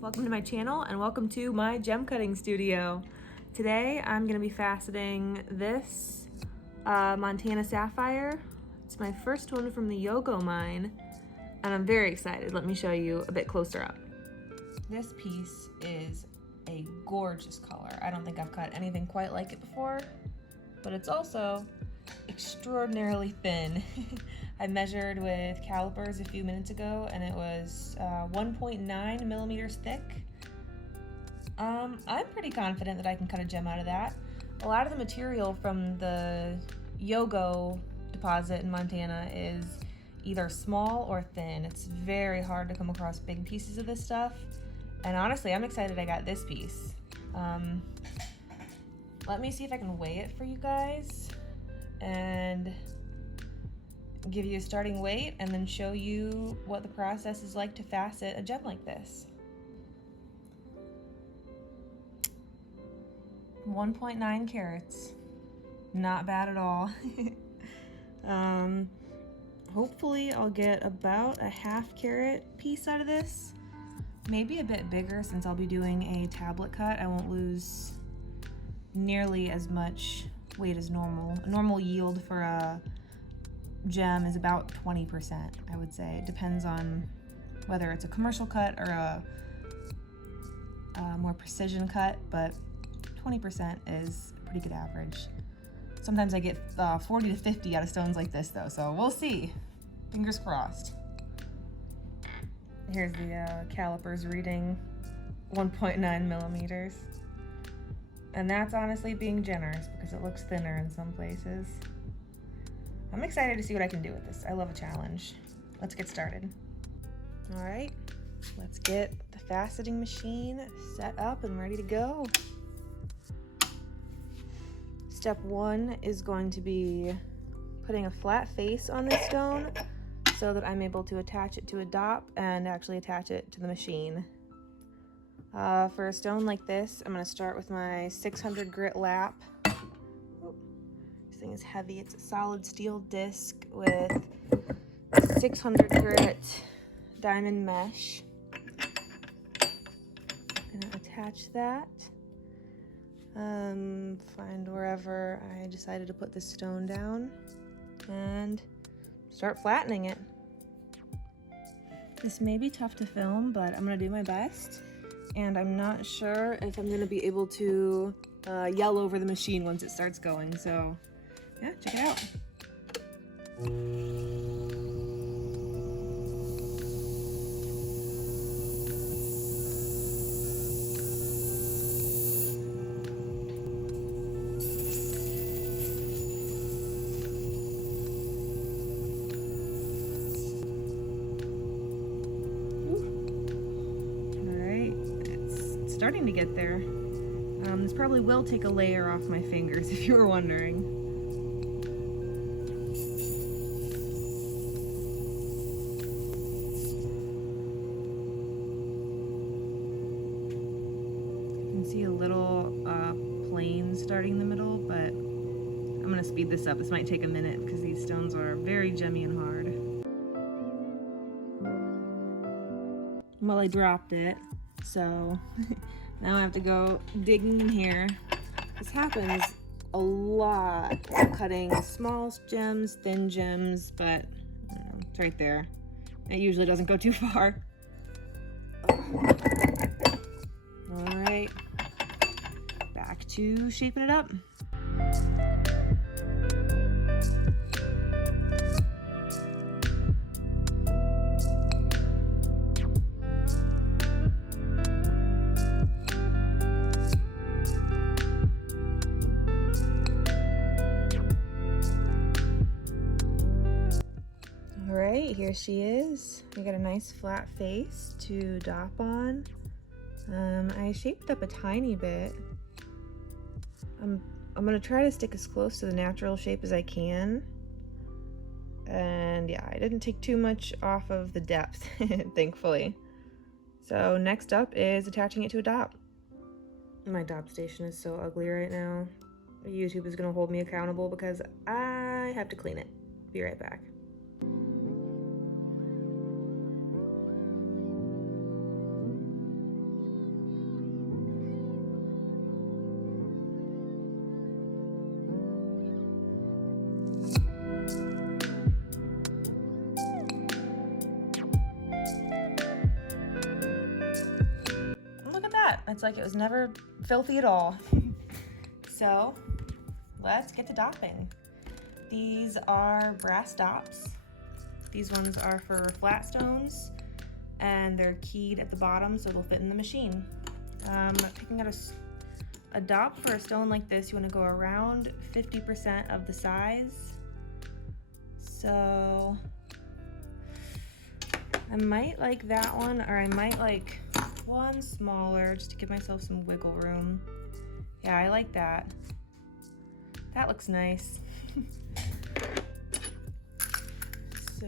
Welcome to my channel and welcome to my gem cutting studio. Today I'm going to be faceting this Montana Sapphire. It's my first one from the Yogo mine and I'm very excited. Let me show you a bit closer up. This piece is a gorgeous color. I don't think I've cut anything quite like it before, but it's also extraordinarily thin. I measured with calipers a few minutes ago and it was 1.9 millimeters thick. I'm pretty confident that I can cut a gem out of that. A lot of the material from the Yogo deposit in Montana is either small or thin. It's very hard to come across big pieces of this stuff. And honestly, I'm excited I got this piece. Let me see if I can weigh it for you guys and give you a starting weight and then show you what the process is like to facet a gem like this. 1.9 carats. Not bad at all. Hopefully I'll get about a ½ carat piece out of this. Maybe a bit bigger since I'll be doing a tablet cut. I won't lose nearly as much weight as normal. A normal yield for a gem is about 20%, I would say. It depends on whether it's a commercial cut or a more precision cut, but 20% is a pretty good average. Sometimes I get 40 to 50 out of stones like this though, so we'll see. Fingers crossed. Here's the calipers reading 1.9 millimeters. And that's honestly being generous because it looks thinner in some places. I'm excited to see what I can do with this. I love a challenge. Let's get started. All right, let's get the faceting machine set up and ready to go. Step one is going to be putting a flat face on this stone so that I'm able to attach it to a dop and actually attach it to the machine. For a stone like this, I'm going to start with my 600 grit lap. This thing is heavy. It's a solid steel disc with 600 grit diamond mesh. I'm going to attach that. Find wherever I decided to put this stone down and start flattening it. This may be tough to film, but I'm going to do my best. And I'm not sure if I'm going to be able to yell over the machine once it starts going. So yeah, check it out. Starting to get there. This probably will take a layer off my fingers if you were wondering. You can see a little plane starting in the middle, but I'm gonna speed this up. This might take a minute because these stones are very gemmy and hard. Well, I dropped it, so now I have to go digging in here. This happens a lot cutting small gems, thin gems, but it's right there. It usually doesn't go too far. All right, back to shaping it up. Alright, here she is. We got a nice flat face to dop on. I shaped up a tiny bit. I'm gonna try to stick as close to the natural shape as I can. And yeah, I didn't take too much off of the depth, thankfully. So next up is attaching it to a dop. My dop station is so ugly right now. YouTube is gonna hold me accountable because I have to clean it. Be right back. It's like it was never filthy at all. So let's get to dopping. These are brass dops. These ones are for flat stones, and they're keyed at the bottom so they'll fit in the machine. Picking out a dop for a stone like this, you want to go around 50% of the size. So I might like that one, or I might like one smaller just to give myself some wiggle room. Yeah, I like that. That looks nice. So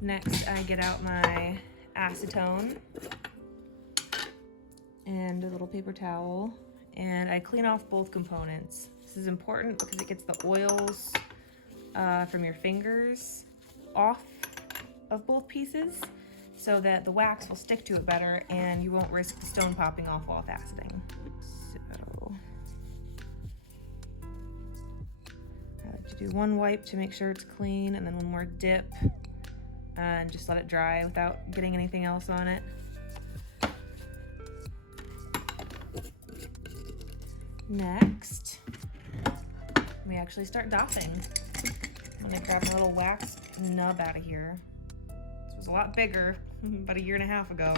next I get out my acetone and a little paper towel, and I clean off both components. This is important because it gets the oils from your fingers off of both pieces so that the wax will stick to it better and you won't risk the stone popping off while faceting. So I like to do one wipe to make sure it's clean, and then one more dip and just let it dry without getting anything else on it. Next, we actually start dopping. I'm gonna grab my little wax nub out of here. This was a lot bigger about 1.5 years ago.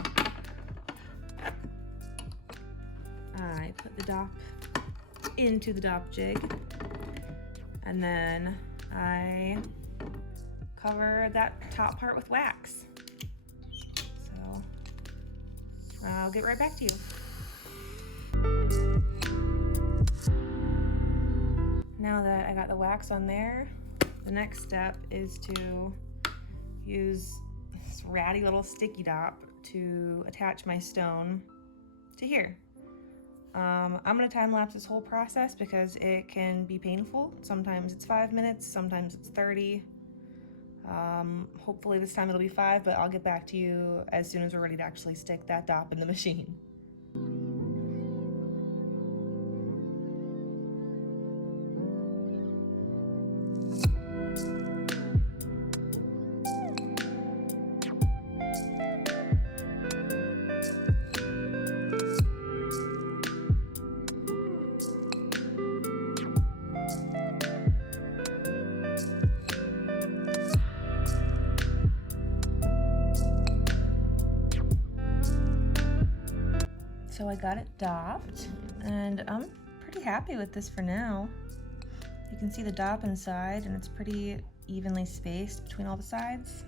I put the dop into the dop jig, and then I cover that top part with wax. So I'll get right back to you. Now that I got the wax on there, the next step is to use this ratty little sticky dop to attach my stone to here. I'm gonna time lapse this whole process because it can be painful. Sometimes it's 5 minutes, sometimes it's 30. Hopefully this time it'll be 5, but I'll get back to you as soon as we're ready to actually stick that dop in the machine. So I got it dopped, and I'm pretty happy with this for now. You can see the dop inside, and it's pretty evenly spaced between all the sides.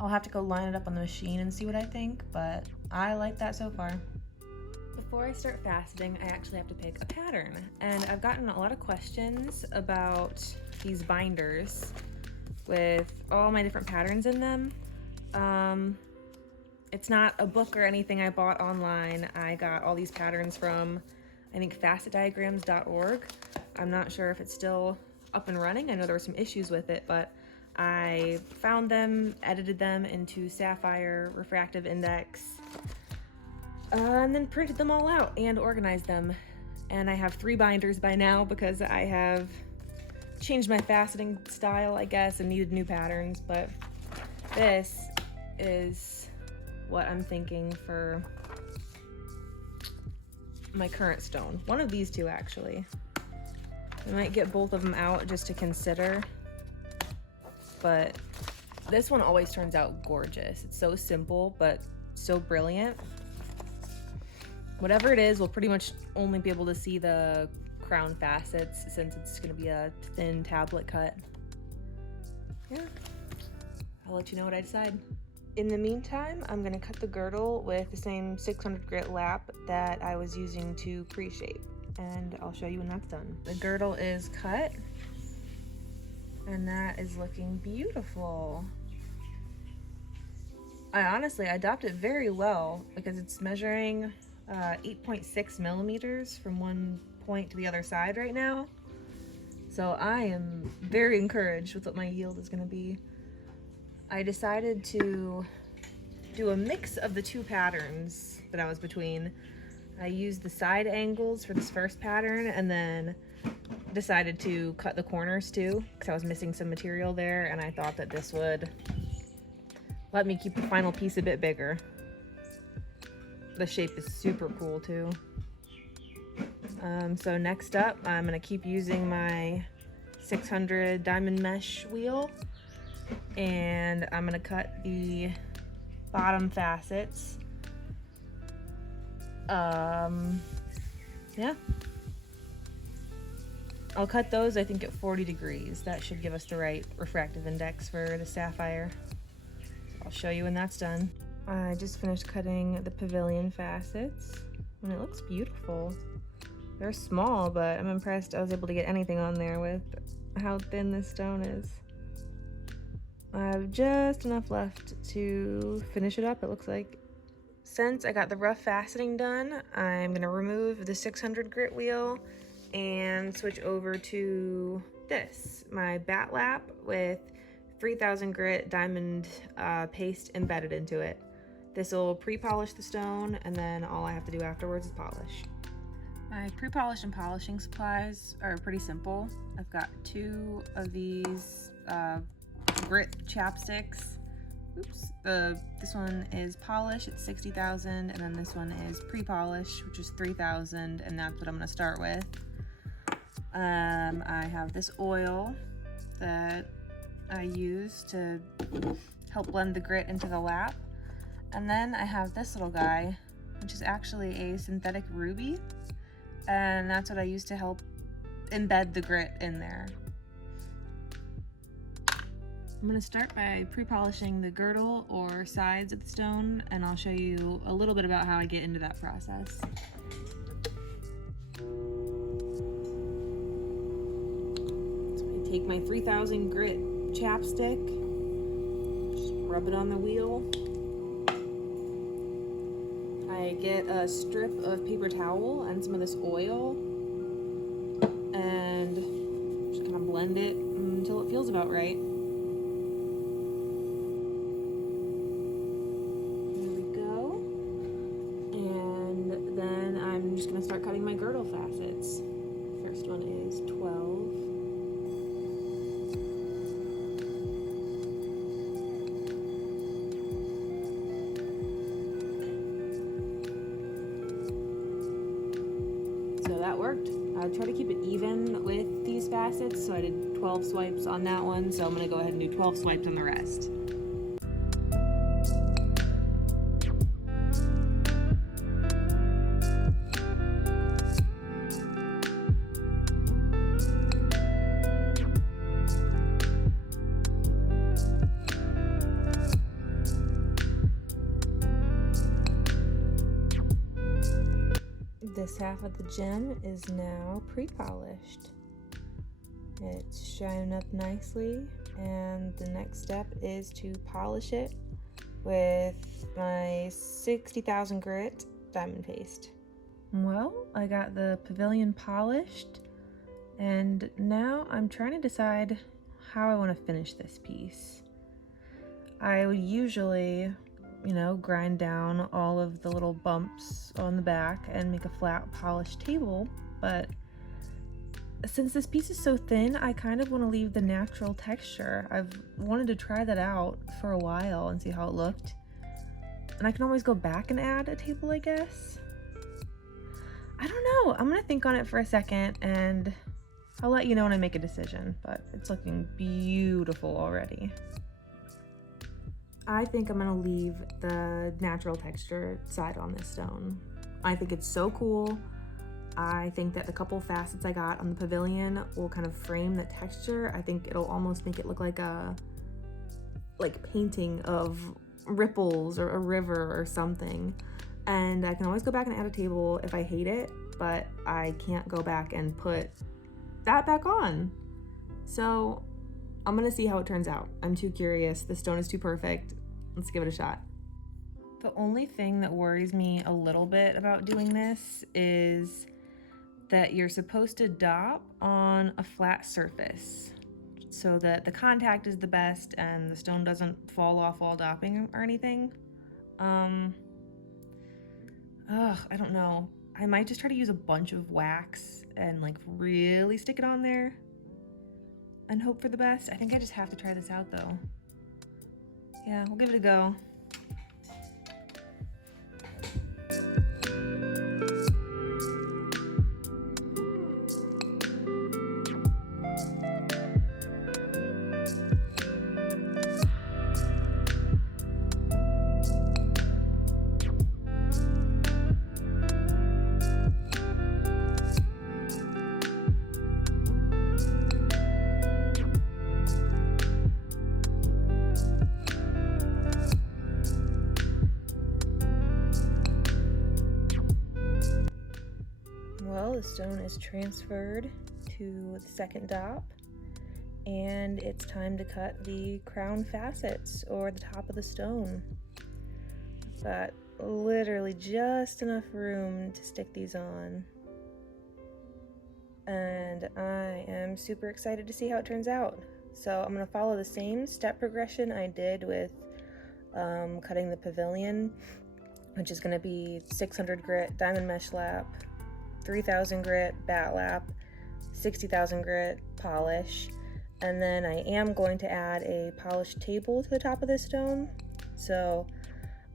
I'll have to go line it up on the machine and see what I think, but I like that so far. Before I start faceting, I actually have to pick a pattern, and I've gotten a lot of questions about these binders with all my different patterns in them. It's not a book or anything I bought online. I got all these patterns from, I think, facetdiagrams.org. I'm not sure if it's still up and running. I know there were some issues with it, but I found them, edited them into Sapphire, refractive index, and then printed them all out and organized them. And I have 3 binders by now because I have changed my faceting style, I guess, and needed new patterns, but this is what I'm thinking for my current stone. One of these two, actually. I might get both of them out just to consider, but this one always turns out gorgeous. It's so simple, but so brilliant. Whatever it is, we'll pretty much only be able to see the crown facets since it's gonna be a thin tablet cut. Yeah, I'll let you know what I decide. In the meantime, I'm gonna cut the girdle with the same 600 grit lap that I was using to pre-shape, and I'll show you when that's done. The girdle is cut, and that is looking beautiful. I dopped it very well because it's measuring 8.6 millimeters from one point to the other side right now. So I am very encouraged with what my yield is gonna be. I decided to do a mix of the 2 patterns that I was between. I used the side angles for this first pattern, and then decided to cut the corners too because I was missing some material there, and I thought that this would let me keep the final piece a bit bigger. The shape is super cool too. So next up, I'm gonna keep using my 600 diamond mesh wheel, and I'm gonna cut the bottom facets. Yeah. I'll cut those, I think, at 40 degrees. That should give us the right refractive index for the sapphire. I'll show you when that's done. I just finished cutting the pavilion facets, and it looks beautiful. They're small, but I'm impressed I was able to get anything on there with how thin this stone is. I have just enough left to finish it up, it looks like. Since I got the rough faceting done, I'm gonna remove the 600 grit wheel and switch over to this, my bat lap with 3000 grit diamond paste embedded into it. This will pre-polish the stone, and then all I have to do afterwards is polish. My pre-polish and polishing supplies are pretty simple. I've got 2 of these grit chapsticks. Oops. This one is polish, it's 60,000, and then this one is pre-polish, which is 3,000, and that's what I'm gonna start with. I have this oil that I use to help blend the grit into the lap. And then I have this little guy, which is actually a synthetic ruby, and that's what I use to help embed the grit in there. I'm going to start by pre-polishing the girdle or sides of the stone, and I'll show you a little bit about how I get into that process. So I take my 3000 grit chapstick, just rub it on the wheel. I get a strip of paper towel and some of this oil, and just kind of blend it until it feels about right. I'm just going to start cutting my girdle facets. First one is 12. So that worked. I try to keep it even with these facets, so I did 12 swipes on that one, so I'm going to go ahead and do 12 swipes on the rest. This half of the gem is now pre-polished. It's shining up nicely, and the next step is to polish it with my 60,000 grit diamond paste. Well, I got the pavilion polished, and now I'm trying to decide how I want to finish this piece. I would usually, grind down all of the little bumps on the back and make a flat polished table, but since this piece is so thin, I kind of want to leave the natural texture. I've wanted to try that out for a while and see how it looked, and I can always go back and add a table, I guess. I don't know, I'm gonna think on it for a second and I'll let you know when I make a decision, but it's looking beautiful already. I think I'm gonna leave the natural texture side on this stone. I think it's so cool. I think that the couple facets I got on the pavilion will kind of frame the texture. I think it'll almost make it look like a painting of ripples or a river or something. And I can always go back and add a table if I hate it, but I can't go back and put that back on. So I'm gonna see how it turns out. I'm too curious. The stone is too perfect. Let's give it a shot. The only thing that worries me a little bit about doing this is that you're supposed to dop on a flat surface so that the contact is the best and the stone doesn't fall off while dopping or anything. I don't know. I might just try to use a bunch of wax and really stick it on there and hope for the best. I think I just have to try this out though. Yeah, we'll give it a go. gemstone is transferred to the second dop, and it's time to cut the crown facets, or the top of the stone. I've got literally just enough room to stick these on, and I am super excited to see how it turns out. So I'm going to follow the same step progression I did with cutting the pavilion, which is going to be 600 grit diamond mesh lap, 3000 grit bat lap, 60,000 grit polish, and then I am going to add a polished table to the top of this stone. So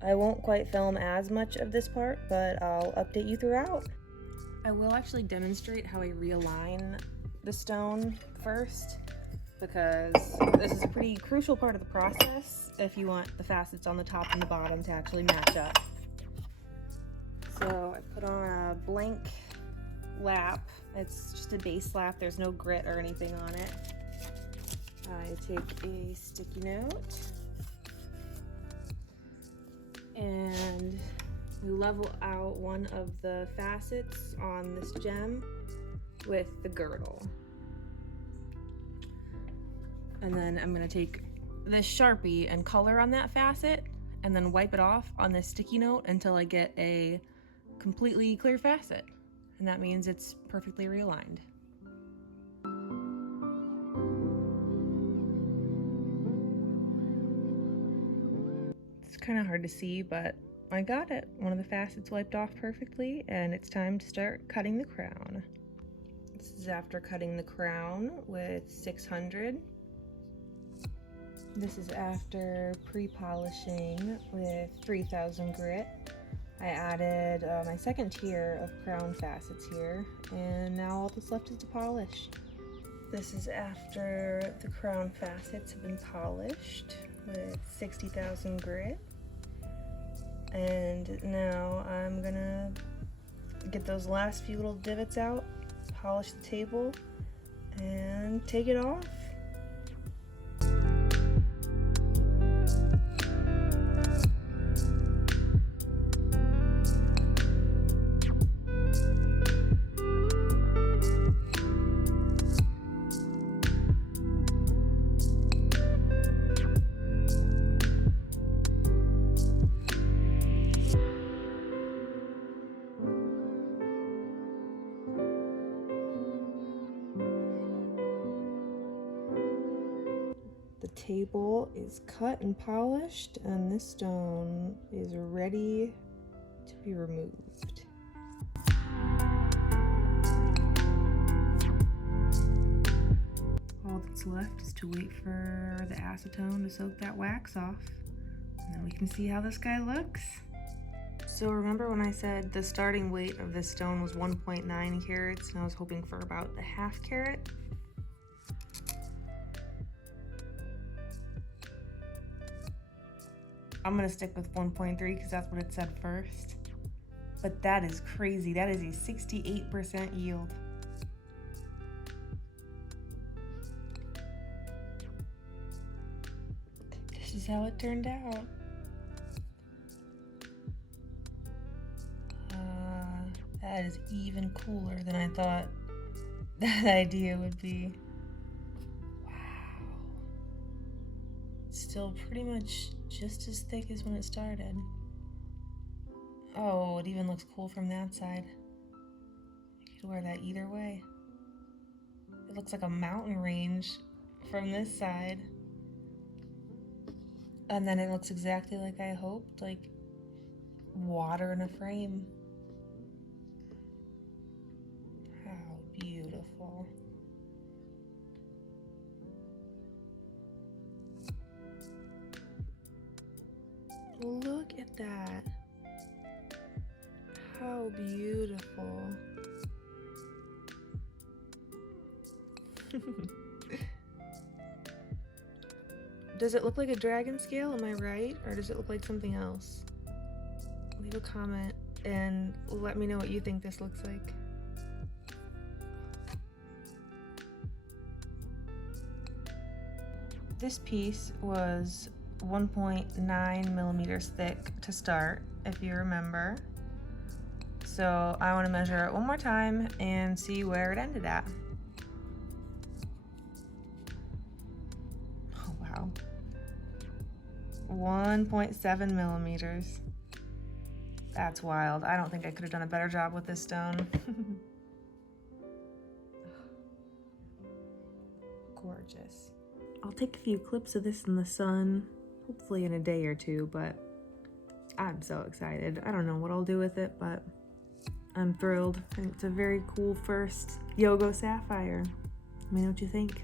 I won't quite film as much of this part, but I'll update you throughout. I will actually demonstrate how I realign the stone first, because this is a pretty crucial part of the process if you want the facets on the top and the bottom to actually match up. So I put on a blank lap. It's just a base lap, there's no grit or anything on it. I take a sticky note and we level out one of the facets on this gem with the girdle. And then I'm gonna take this Sharpie and color on that facet and then wipe it off on this sticky note until I get a completely clear facet. And that means it's perfectly realigned. It's kind of hard to see, but I got it. One of the facets wiped off perfectly, and it's time to start cutting the crown. This is after cutting the crown with 600. This is after pre-polishing with 3000 grit. I added my second tier of crown facets here, and now all that's left is to polish. This is after the crown facets have been polished with 60,000 grit. And now I'm gonna get those last few little divots out, polish the table, and take it off. The table is cut and polished, and this stone is ready to be removed. All that's left is to wait for the acetone to soak that wax off, and then we can see how this guy looks. So remember when I said the starting weight of this stone was 1.9 carats, and I was hoping for about a half carat? I'm gonna stick with 1.3 because that's what it said first. But that is crazy. That is a 68% yield. This is how it turned out. That is even cooler than I thought that idea would be. Wow. Still pretty much just as thick as when it started. Oh, it even looks cool from that side. You could wear that either way. It looks like a mountain range from this side. And then it looks exactly like I hoped, like water in a frame. How beautiful. Look at that. How beautiful. Does it look like a dragon scale? Am I right? Or does it look like something else? Leave a comment and let me know what you think this looks like. This piece was 1.9 millimeters thick to start, if you remember. So I want to measure it one more time and see where it ended at. Oh, wow. 1.7 millimeters. That's wild. I don't think I could have done a better job with this stone. Gorgeous. I'll take a few clips of this in the sun, hopefully in a day or two, but I'm so excited. I don't know what I'll do with it, but I'm thrilled. I think it's a very cool first Yogo Sapphire. Let me know what you think.